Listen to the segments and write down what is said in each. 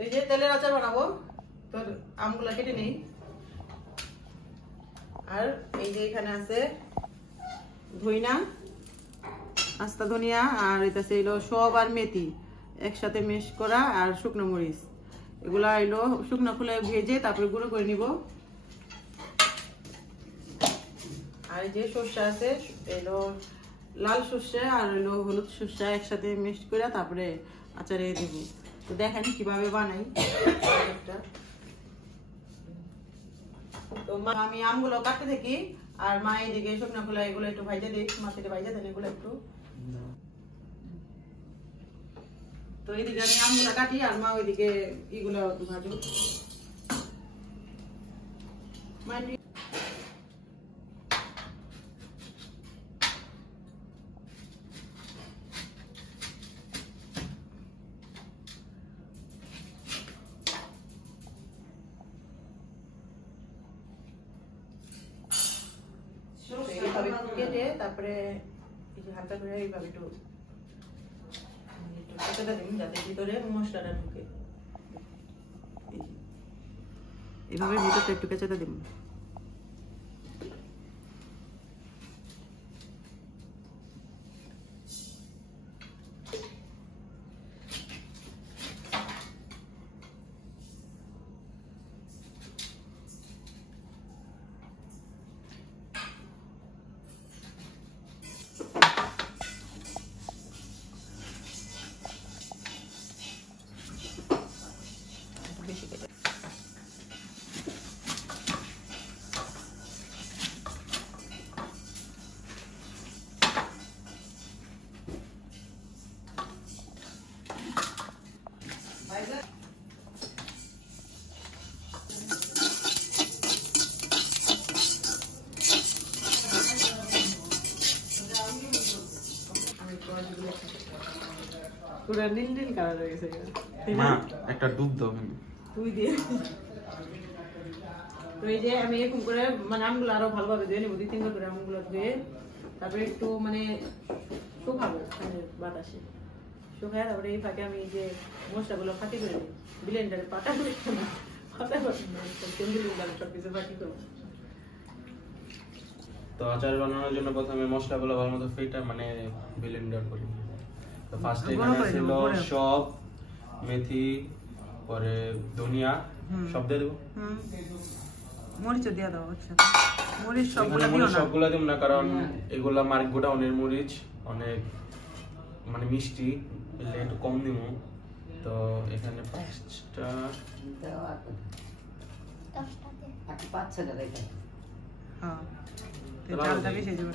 এই যে তেলের আচার বানাবো, তো আমগুলো কেটে নেই। আর এই যে এখানে আছে ধনিয়া, আস্তা ধনিয়া, আর এটা ছিল সব আর মেথি একসাথে মিক্স করা, আর শুকনো মরিচ, এগুলা হইলো শুকনো ফুলে ভেজে তারপরে গুঁড়ো করে নিব। আর এই যে সর্ষে আছে, এলো লাল সর্ষে আর হইলো হলুদ সর্ষে একসাথে মিক্স করে তারপরে আচারে দিব। তো দেখেন কিভাবে বানাই। তো আমি আমগুলো কাটতে থাকি, আর মা এদিকে শুকনো ফুলা এগুলো একটু ভাইজা দিই, মাছের ভাইজা দেন এগুলো একটু। তো এইদিকে আমি আমগুলো কাটি আর মা ওইদিকে এগুলো ভাজু। কেটে তারপরে হালকা করে এইভাবে একটু কেটে দিন যাতে ভিতরে মশলাটা ঢুকে। এইভাবে ভিতরটা একটু কেঁচেটা দিন। পুরো নীল নীল কালার হয়ে গেছে না, একটা ডুব দাও তুই দিয়ে। তো এই যে আমি এরকম করে মানে আমগুলো আরো ভালোভাবে ধুয়ে নেবো, 2-3 বার করে আমগুলো ধুয়ে তারপরে একটু মানে শুকাবো বাতাসে শুকায়। তারপরে এই ফাঁকে আমি যে মশলাগুলো ফাঁকি করে দিই, ব্লেন্ডারে পাতা করে সবকিছু ফাঁকি করবো। তো আচার বানানোর জন্য প্রথমে মশলাগুলো ভালো মতো ফেটা মানে ব্লেন্ডার করি। তো ফার্স্ট এখানে ছিল সব, মেথি, পরে ধনিয়া সব দিয়ে দেবো। মরিচ দিয়ে দাও একসাথে, মরিচ সবগুলো দিব না, কারণ এগুলা মার্ক গোডাউনের মরিচ অনেক মানে মিষ্টি, এলে একটু কম দিব। তো এখানে 5টা 5-6টা দেখেন। হ্যাঁ চালটা বেশি দেব,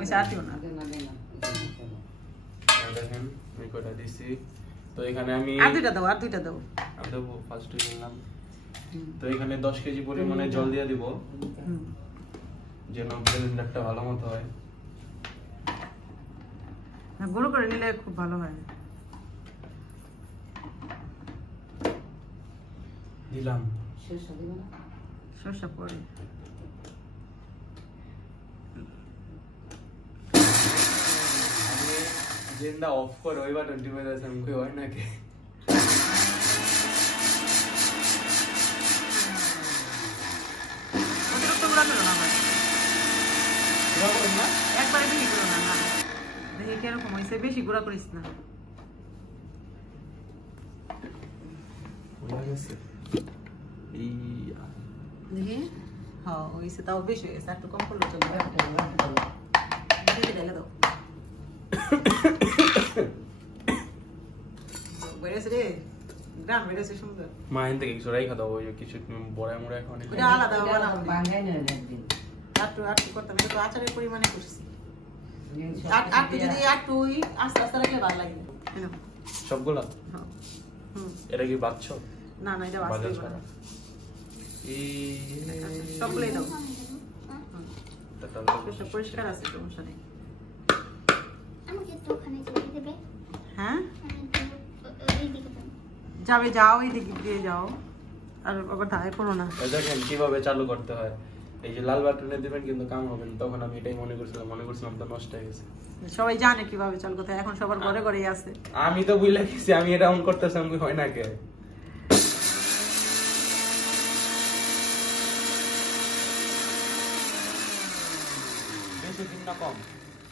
বেশি আর দিও না। দেখেন আমি কয়টা দিছি। তো এখানে আমি আর দুইটা দাও আমি দেবো ফার্স্টে দিলাম। তো এখানে 10 কেজি পরিমাণে জল দিয়ে দিব, যেন ব্লেন্ডারটা ভালো মতো হয়। না গুঁড়ো করে নিলে খুব ভালো হয়। দিলাম সরষা পরে জেন্ডা অফ করে ওই বাটন টিপে দিয়েছে, আমি কই হয় নাকি। একবারে বেশি করো না, দেখি কিরকম হয়েছে, বেশি গুঁড়া করিস না। দেখি হ্যাঁ হয়েছে, তাও বেশি হয়েছে, একটু কম করলে চলবে। দাও বেড়েছে রে, গ্রাম বেড়েছে সুন্দর। মা এখান থেকে কিছু রাইখা দাও, ওই কিছু বড়াই মোড়া এখন আলাদা একটু করতাম, এটা তো আচারের পরিমাণে করছি। একটু যদি একটু আস্তে আস্তে রাখলে ভালো লাগে। সবগুলা এটা কি বাচ্চ? না না এটা বাচ্চা সবগুলোই দাও, পরিষ্কার আছে, সমস্যা নেই। হ্যাঁ যাবে, যাও এই দিকে দিয়ে যাও, আর আবার দায় করো না। দেখেন কিভাবে চালু করতে হয়। এই যে লাল বাটনে দিবেন কিন্তু কাম হবে না। তখন আমি এটাই মনে করছিলাম তো নষ্ট হয়ে গেছে। সবাই জানে কিভাবে চালু করতে হয়, এখন সবার ঘরে ঘরেই আছে। আমি তো ভুলে গেছি, আমি এটা অন করতেছি, আমি হয় না কে। একটু দিন না কম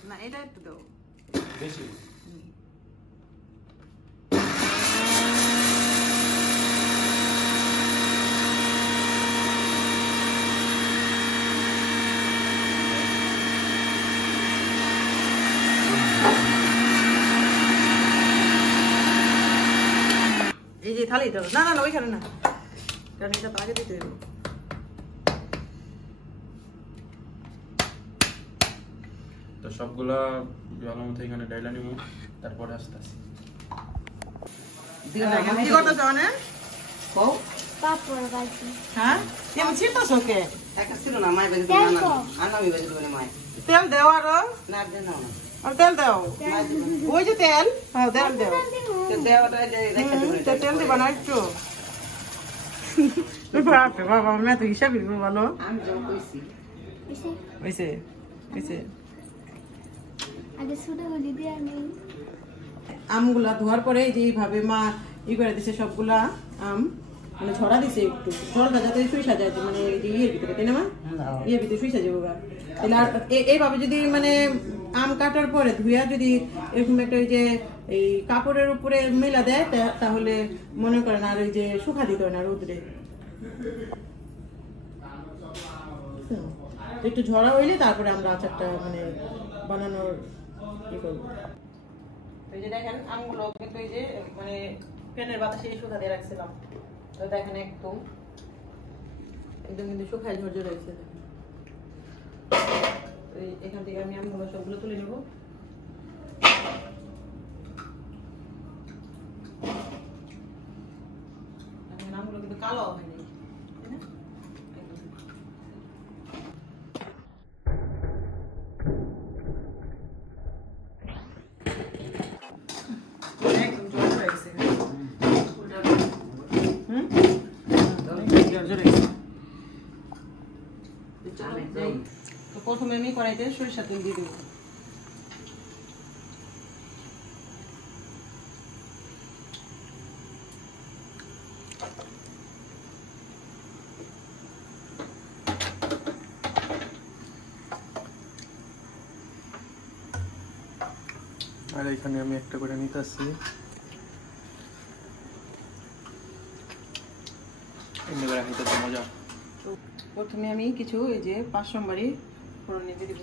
না এটা একটু দাও বেশি। এই যে থালি দাও, না না না ওইখানে না, কারণ এটা তো আগে দিতে হবে। তো সবগুলা ভালো মতো এখানে ডাইলা নিব, তারপরে আস্তে আস্তে কি করতেছ অনেক? পাপড় ভাজি। হ্যাঁ এমন ছিটতেছ ওকে? একটা ছিল না মায়ের বাড়ি থেকে আনা আমি বাড়ি থেকে মায়ের তেল দেও আরো, না দেন না আর তেল দাও, ওই যে তেল, হ্যাঁ তেল দাও, তো দেওয়াটা রেখে দেব তেল দিবা না একটু। বাপরে বাবা, মেয়ে তো হিসাবই ভালো। আমি যখন কইছি হয়েছে হয়েছে। আগে সুদে হলি দিয়ে নেই। আমগুলা ধোয়ার পরে এই যে এইভাবে মা করে দিছে সবগুলা আম, মানে ছড়া দিছে একটু জলটা যাতে শুইসা যায়, মানে এই যে ইয়ের ভিতরে, তাই না মা? ইয়ের ভিতরে শুইসা যাবো গা। তাহলে আর এইভাবে যদি মানে আম কাটার পরে ধুইয়া যদি এরকম একটা ওই যে এই কাপড়ের উপরে মেলা দেয়, তাহলে মনে করেন আর ওই যে শুকা দিতে হয় না রোদ্রে। একটু ঝরা হইলে তারপরে আমরা আচারটা মানে বানানোর কি করবো। এই যে দেখেন আমগুলো কিন্তু এই যে মানে ফ্যানের বাতাসে শুকা দিয়ে রাখছিলাম, তো দেখেন একদম একদম কিন্তু শুকায় ঝরঝরে হয়েছে। এখান থেকে আমি আমগুলো সবগুলো তুলে নেব। আমগুলো কিন্তু কালো হয়নি, একদম ঝরঝরে হয়েছে। তো প্রথমে আমি কড়াইতে সরিষা তেল দিয়ে দেবো। আর এখানে আমি একটা করে নিতে আসছি। মজা। প্রথমে আমি কিছু এই যে 5 নম্বরই ফোড়ন দিয়ে দিব।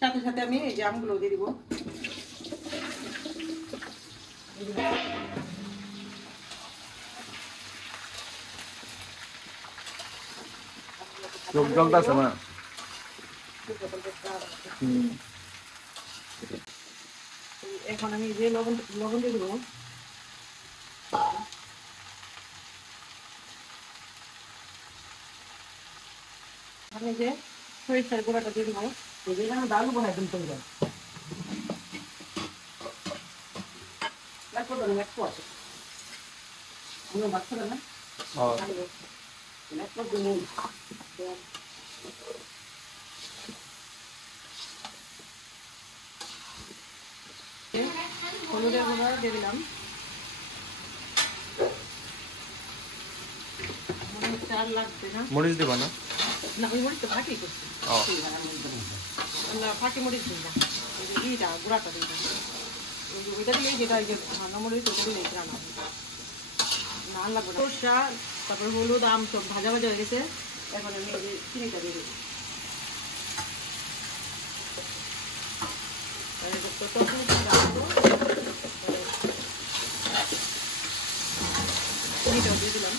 সাথে সাথে আমি এই যে আমগুলো দিয়ে দিব। জলদাছে মা। এখন আমি যে লবণ দিয়ে দেবো। আমি যে সরিষার গুঁড়াটা দিয়ে দেবো। দালু বহাই দিন তো যান লাগতো না একটু আছে আমরা বাচ্চা না একটু দিন হলুদের গুঁড়া দিয়ে দিলাম। চার লাগবে না, মরিচ দেবা না? না ওই মরিচ তো ফাঁকি করছি, না ফাঁকি মরিচ দিই না, ওই যে ইটা গুঁড়াটা দিই না, ওইটা দিয়ে যেটা ভাঙা মরিচ ওটা দিয়ে রান্না না লাগবে না। সরষা তারপর হলুদ আম সব ভাজা ভাজা হয়ে গেছে, এখন আমি এই যে চিনিটা দিয়ে দিই। চিনিটাও দিয়ে দিলাম।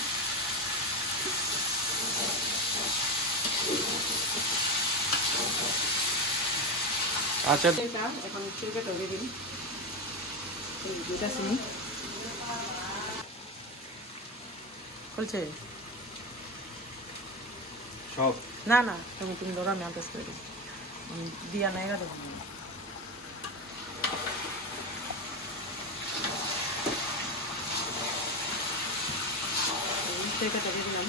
আচ্ছা এখন চিনিটাও দিয়ে দিন, দুটা চিনি বলছে সব না না তুমি ধরো আমি আন্দাজ করে দিই, দিয়া নাই গা দেবো। তেলটা দিয়ে দিলাম।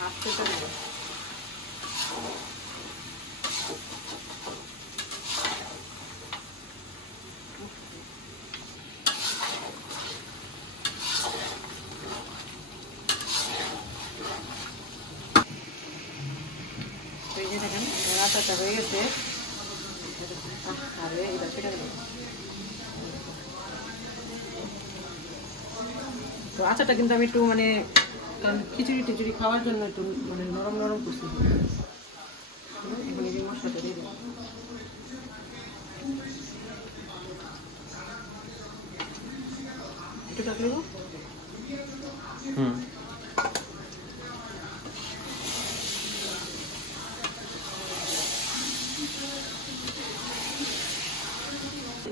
হাফ তেলটা দেবো। আচারটা হয়ে গেছে। আরে এটা সেটা তো আচারটা কিন্তু আমি একটু মানে কারণ খিচুড়ি টিচুড়ি খাওয়ার জন্য একটু মানে নরম নরম করছি। এখন এই মশলাটা দিয়ে দেবো। একটু টাক দেবো।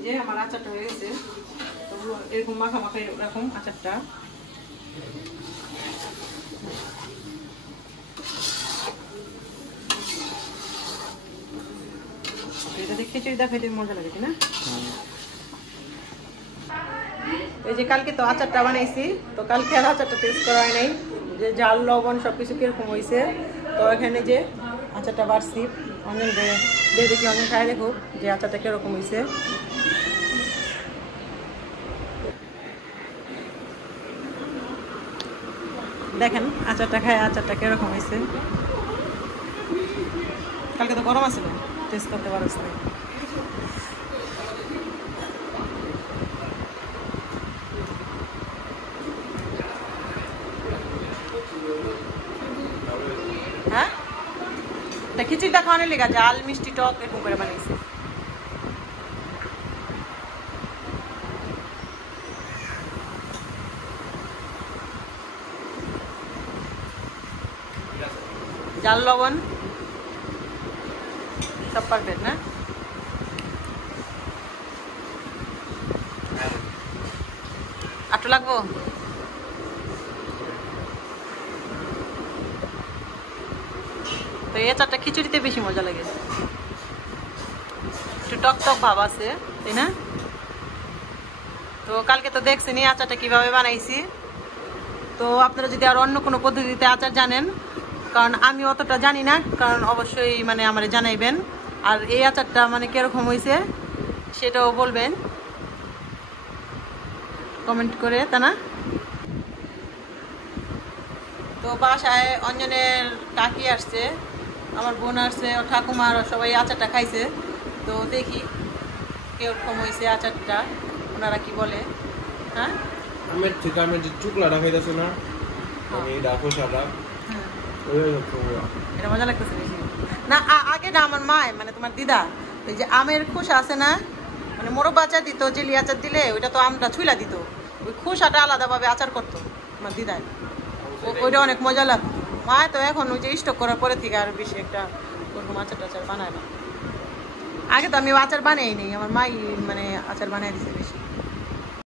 যে আমার আচারটা হয়ে গেছে, এরকম মাখা মাখা এরকম আচারটা। এটা দিয়ে খিচুড়ি দেখাইতে মজা লাগে না? এই যে কালকে তো আচারটা বানাইছি, তো কালকে আর আচারটা টেস্ট করা হয় নাই যে ঝাল লবণ সবকিছু কিরকম হয়েছে। তো এখানে যে আচারটা বাড়ছি, অঞ্জন দিয়ে দেখি, অঞ্জন খাই দেখো যে আচারটা কিরকম হয়েছে। দেখেন আচারটা খায় আচারটা কিরকম হয়েছে। কালকে তো গরম আছে না, টেস্ট করতে পারছ না। হ্যাঁ, খিচুড়িটা খাওয়ানোর লেগা জাল মিষ্টি টক এরকম করে বানিয়েছে। জাল লবণ সব পারফেক্ট না? আটু লাগবো? তো এই আচারটা খিচুড়িতে বেশি মজা লাগে, একটু টক টক ভাব আছে, তাই না? তো কালকে তো দেখছেন এই আচারটা কিভাবে বানাইছি। তো আপনারা যদি আর অন্য কোনো পদ্ধতিতে আচার জানেন, কারণ আমি অতটা জানি না, কারণ অবশ্যই মানে আমার জানাইবেন। আর এই আচারটা মানে কিরকম হয়েছে সেটাও বলবেন কমেন্ট করে, তা না? তো বাসায় অঞ্জনের কাকি আসছে, আমার বোন আসছে, ও ঠাকুমা, সবাই আচারটা খাইছে। তো দেখি কিরকম হয়েছে আচারটা, ওনারা কি বলে। হ্যাঁ, আমের থেকে আমি যে চুকলাটা খাইতেছি না, আমি ডাকো সাদা এটা মজা লাগতেছে বেশি না। আগে না আমার মা মানে তোমার দিদা ওই যে আমের খোসা আছে না, মানে মোরব্বা আচার দিত, চিলি আচার দিলে ওইটা তো আমটা ছুইলা দিত, ওই খোসাটা আলাদাভাবে আচার করতো আমার দিদায়, ওইটা অনেক মজা লাগতো। মা তো এখন ওই যে স্টক করার পরে থেকে আর বেশি একটা ওরকম আচার টাচার বানায় না। আগে তো আমি আচার বানাই নেই, আমার মাই মানে আচার বানাই দিছে বেশি।